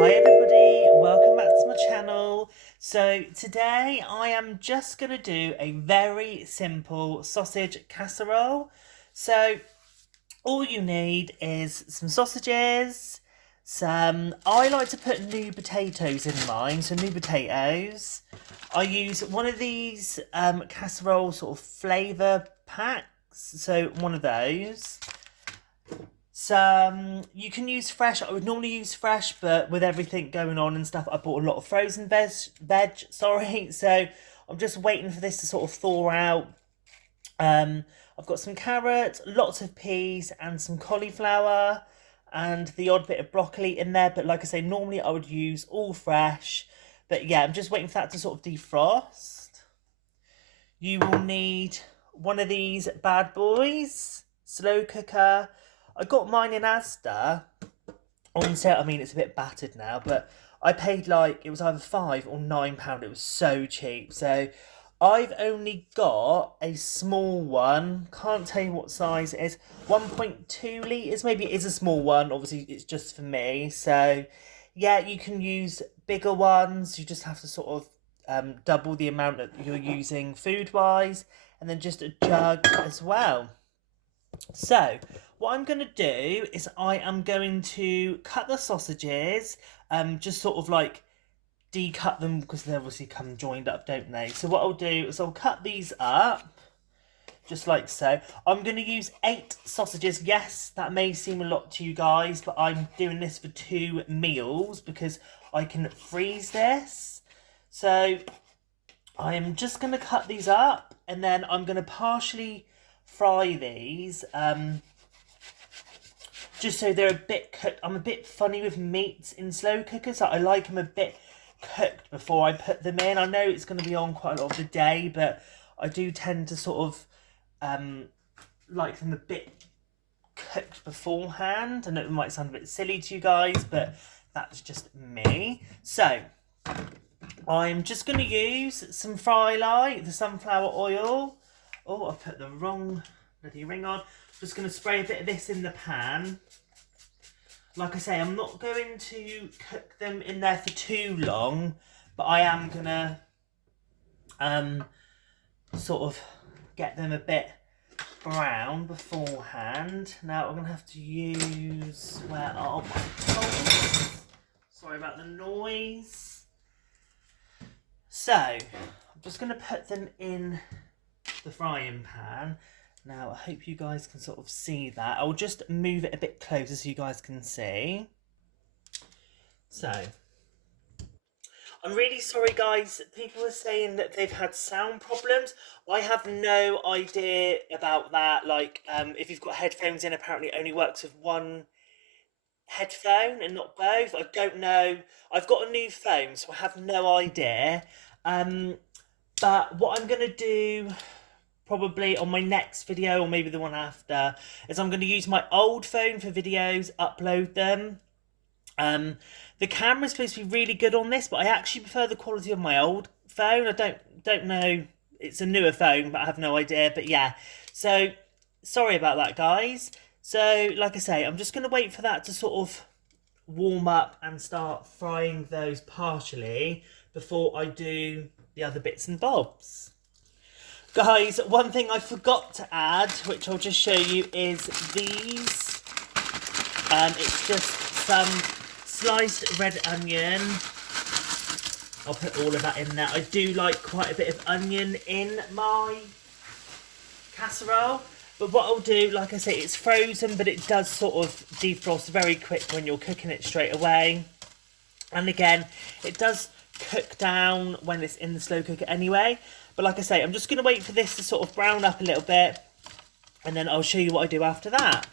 Hi everybody, welcome back to my channel. So today I am just going to do a very simple sausage casserole. So all you need is some sausages, I like to put new potatoes in mine, so new potatoes. I use one of these casserole sort of flavour packs, so one of those. You can use fresh. I would normally use fresh, but with everything going on and stuff, I bought a lot of frozen veg, sorry. So I'm just waiting for this to sort of thaw out. I've got some carrots, lots of peas, and some cauliflower, and the odd bit of broccoli in there. But like I say, normally I would use all fresh. But yeah, I'm just waiting for that to sort of defrost. You will need one of these bad boys, slow cooker. I got mine in Asda on sale. I mean, it's a bit battered now, but I paid like, it was either £5 or £9. It was so cheap. So I've only got a small one. Can't tell you what size it is. 1.2 litres. Maybe it is a small one. Obviously, it's just for me. So yeah, you can use bigger ones. You just have to sort of double the amount that you're using food-wise. And then just a jug as well. So what I'm going to do is I am going to cut the sausages, just sort of like decut them because they obviously come joined up, don't they? So what I'll do is I'll cut these up just like so. I'm going to use 8 sausages. Yes, that may seem a lot to you guys, but I'm doing this for 2 meals because I can freeze this. So I am just going to cut these up and then I'm going to partially fry these just so they're a bit cooked. I'm a bit funny with meats in slow cookers, so I like them a bit cooked before I put them in. I know it's going to be on quite a lot of the day, but I do tend to sort of like them a bit cooked beforehand. I know it might sound a bit silly to you guys, but that's just me. So I'm just going to use some Fry Light, the sunflower oil. Oh, I put the wrong bloody ring on. Just going to spray a bit of this in the pan. Like I say, I'm not going to cook them in there for too long, but I am going to sort of get them a bit brown beforehand. Now I'm going to have to use, where are my tools? Sorry about the noise. So, I'm just going to put them in the frying pan. Now, I hope you guys can sort of see that. I'll just move it a bit closer so you guys can see. So, I'm really sorry, guys. People are saying that they've had sound problems. I have no idea about that. Like, if you've got headphones in, apparently it only works with one headphone and not both. I don't know. I've got a new phone, so I have no idea. But what I'm going to do probably on my next video or maybe the one after is I'm going to use my old phone for videos, upload them. The camera's supposed to be really good on this, but I actually prefer the quality of my old phone. I don't know. It's a newer phone, but I have no idea. But yeah, so sorry about that, guys. So like I say, I'm just going to wait for that to sort of warm up and start frying those partially before I do the other bits and bobs. Guys, one thing I forgot to add, which I'll just show you, is these. It's just some sliced red onion. I'll put all of that in there. I do like quite a bit of onion in my casserole. But what I'll do, like I say, it's frozen, but it does sort of defrost very quick when you're cooking it straight away. And again, it does cook down when it's in the slow cooker anyway. But like I say, I'm just going to wait for this to sort of brown up a little bit, and then I'll show you what I do after that.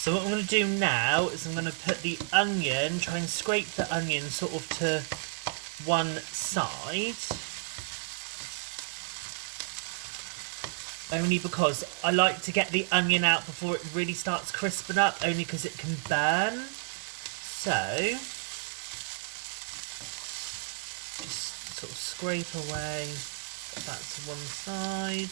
So what I'm going to do now is I'm going to put the onion, try and scrape the onion sort of to one side. Only because I like to get the onion out before it really starts crisping up, only because it can burn. So, just sort of scrape away that to one side.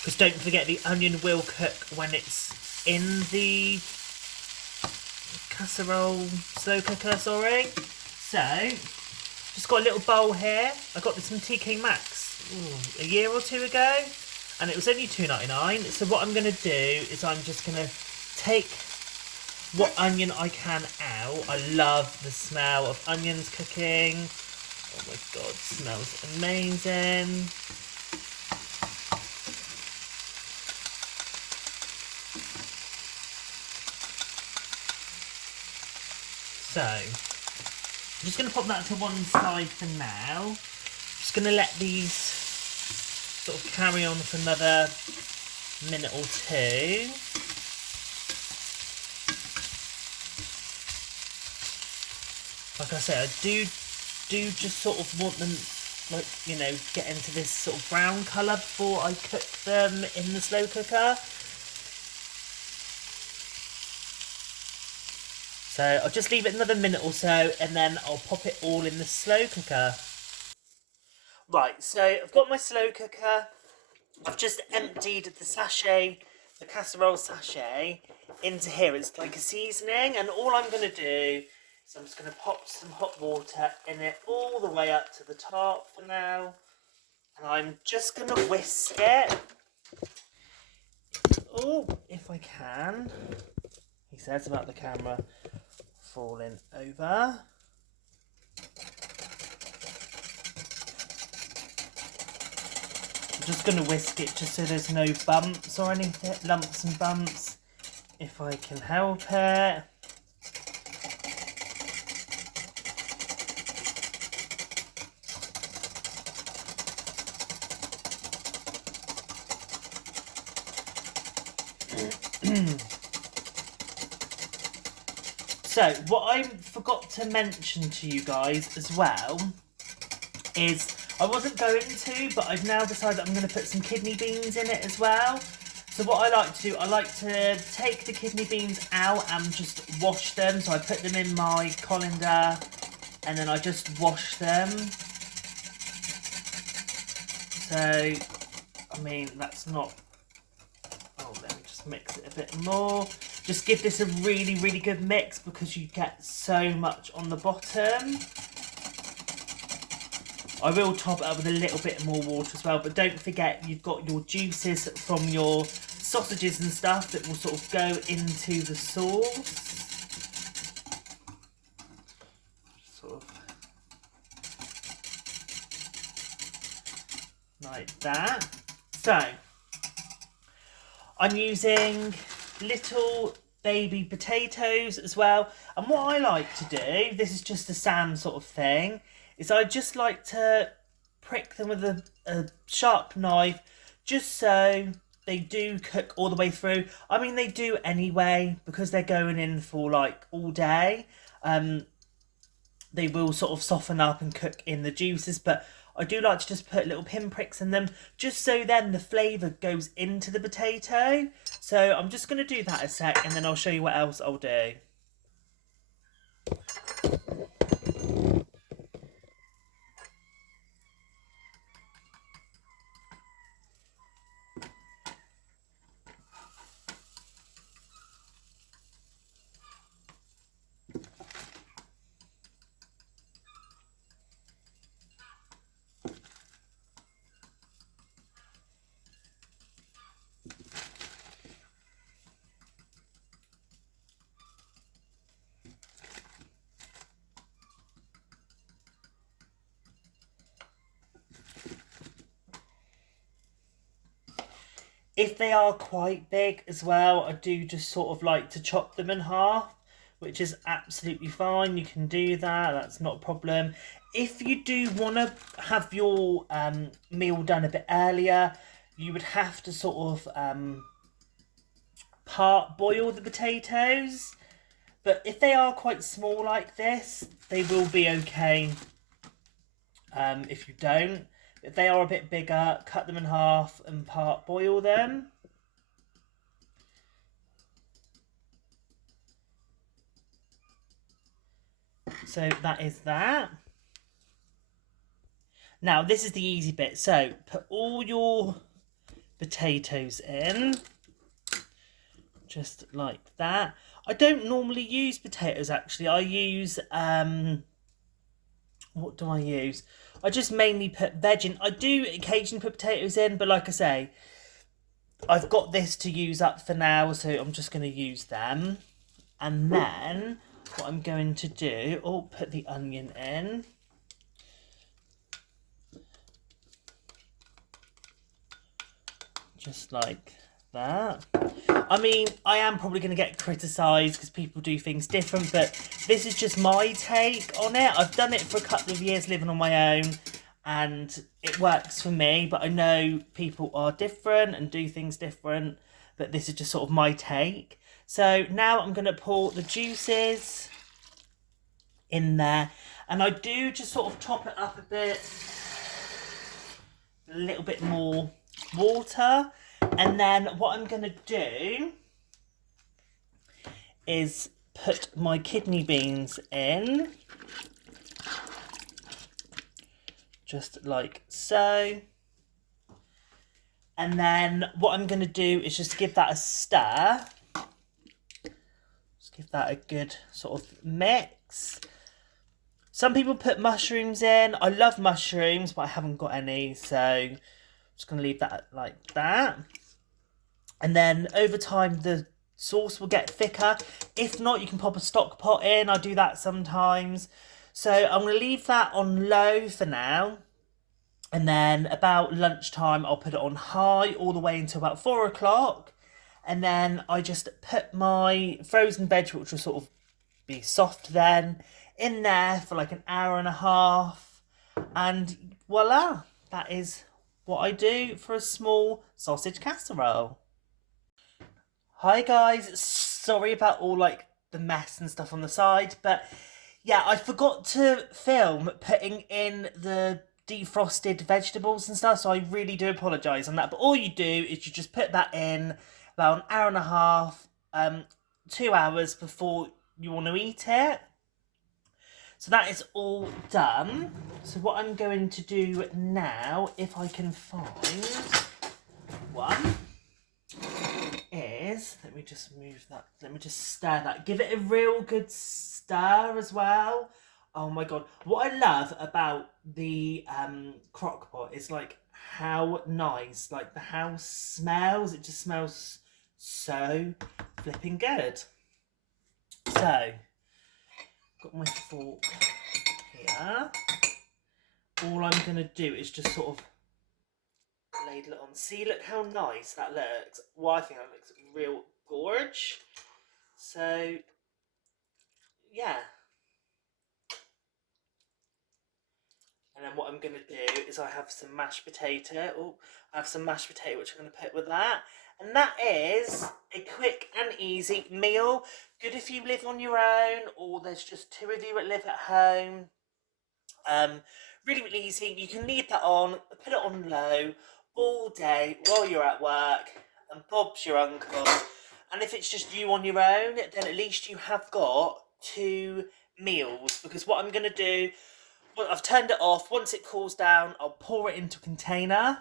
Because don't forget, the onion will cook when it's in the casserole slow cooker, sorry. So, just got a little bowl here. I got this from TK Maxx a year or two ago, and it was only $2.99. So what I'm going to do is I'm just going to take what onion I can out. I love the smell of onions cooking. Oh my god, it smells amazing. So, I'm just going to pop that to one side for now. Just going to let these sort of carry on for another minute or two. Like I say, I do just sort of want them, like, you know, get into this sort of brown colour before I cook them in the slow cooker. So I'll just leave it another minute or so, and then I'll pop it all in the slow cooker. Right, so I've got my slow cooker. I've just emptied the sachet, the casserole sachet, into here. It's like a seasoning, and all I'm going to do is I'm just going to pop some hot water in it all the way up to the top for now. And I'm just going to whisk it. Oh, if I can. He says about the camera falling over. I'm just going to whisk it just so there's no bumps or anything, lumps and bumps, if I can help it. So, what I forgot to mention to you guys as well is, I wasn't going to, but I've now decided I'm going to put some kidney beans in it as well. So what I like to do, I like to take the kidney beans out and just wash them. So I put them in my colander and then I just wash them. So, I mean, that's not... Oh, let me just mix it a bit more. Just give this a really, really good mix because you get so much on the bottom. I will top it up with a little bit more water as well, but don't forget you've got your juices from your sausages and stuff that will sort of go into the sauce. Sort of like that. So, I'm using little baby potatoes as well, and what I like to do, this is just a Sam sort of thing, is I just like to prick them with a sharp knife just so they do cook all the way through. I mean, they do anyway because they're going in for like all day. They will sort of soften up and cook in the juices, but I do like to just put little pinpricks in them just so then the flavour goes into the potato. So I'm just going to do that a sec and then I'll show you what else I'll do. If they are quite big as well, I do just sort of like to chop them in half which is absolutely fine. You can do that. That's not a problem. If you do want to have your meal done a bit earlier, you would have to sort of part boil the potatoes. But if they are quite small like this, they will be okay if you don't. If they are a bit bigger, cut them in half and part boil them. So that is that. Now this is the easy bit. So put all your potatoes in. Just like that. I don't normally use potatoes actually. I use, what do I use? I just mainly put veg in. I do occasionally put potatoes in, but like I say, I've got this to use up for now, so I'm just going to use them. And then what I'm going to do, I'll put the onion in. Just like that. I mean, I am probably going to get criticised because people do things different, but this is just my take on it. I've done it for a couple of years living on my own, and it works for me, but I know people are different and do things different, but this is just sort of my take. So now I'm going to pour the juices in there, and I do just sort of top it up a bit, a little bit more water. And then what I'm going to do is put my kidney beans in, just like so. And then what I'm going to do is just give that a stir. Just give that a good sort of mix. Some people put mushrooms in. I love mushrooms, but I haven't got any, so I'm just going to leave that like that. And then over time, the sauce will get thicker. If not, you can pop a stock pot in. I do that sometimes. So I'm going to leave that on low for now. And then about lunchtime, I'll put it on high all the way until about 4 o'clock. And then I just put my frozen veg, which will sort of be soft then, in there for like an hour and a half. And voila, that is what I do for a small sausage casserole. Hi guys, sorry about all like the mess and stuff on the side, but yeah, I forgot to film putting in the defrosted vegetables and stuff, so I really do apologise on that. But all you do is you just put that in about an hour and a half, 2 hours before you want to eat it. So that is all done. So what I'm going to do now, if I can find one, is, let me just move that, let me just stir that, give it a real good stir as well. Oh my god, what I love about the crock pot is like how nice like the house smells. It just smells so flipping good. So got my fork here. All I'm gonna do is just sort of ladle it on. See, look how nice that looks. Well, I think that looks real gorge. So, yeah. And then what I'm going to do is I have some mashed potato. Oh, I have some mashed potato which I'm going to put with that. And that is a quick and easy meal. Good if you live on your own or there's just 2 of you that live at home. Really, really easy. You can leave that on, put it on low all day while you're at work, and Bob's your uncle. And if it's just you on your own, then at least you have got 2 meals. Because what I'm going to do, well, I've turned it off. Once it cools down, I'll pour it into a container.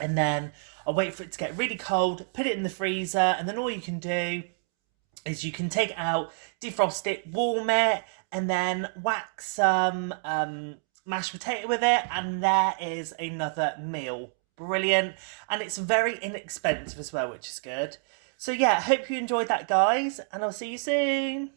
And then I'll wait for it to get really cold, put it in the freezer. And then all you can do is you can take it out, defrost it, warm it, and then whack some mashed potato with it, and there is another meal. Brilliant. And it's very inexpensive as well, which is good. So yeah, hope you enjoyed that, guys, and I'll see you soon.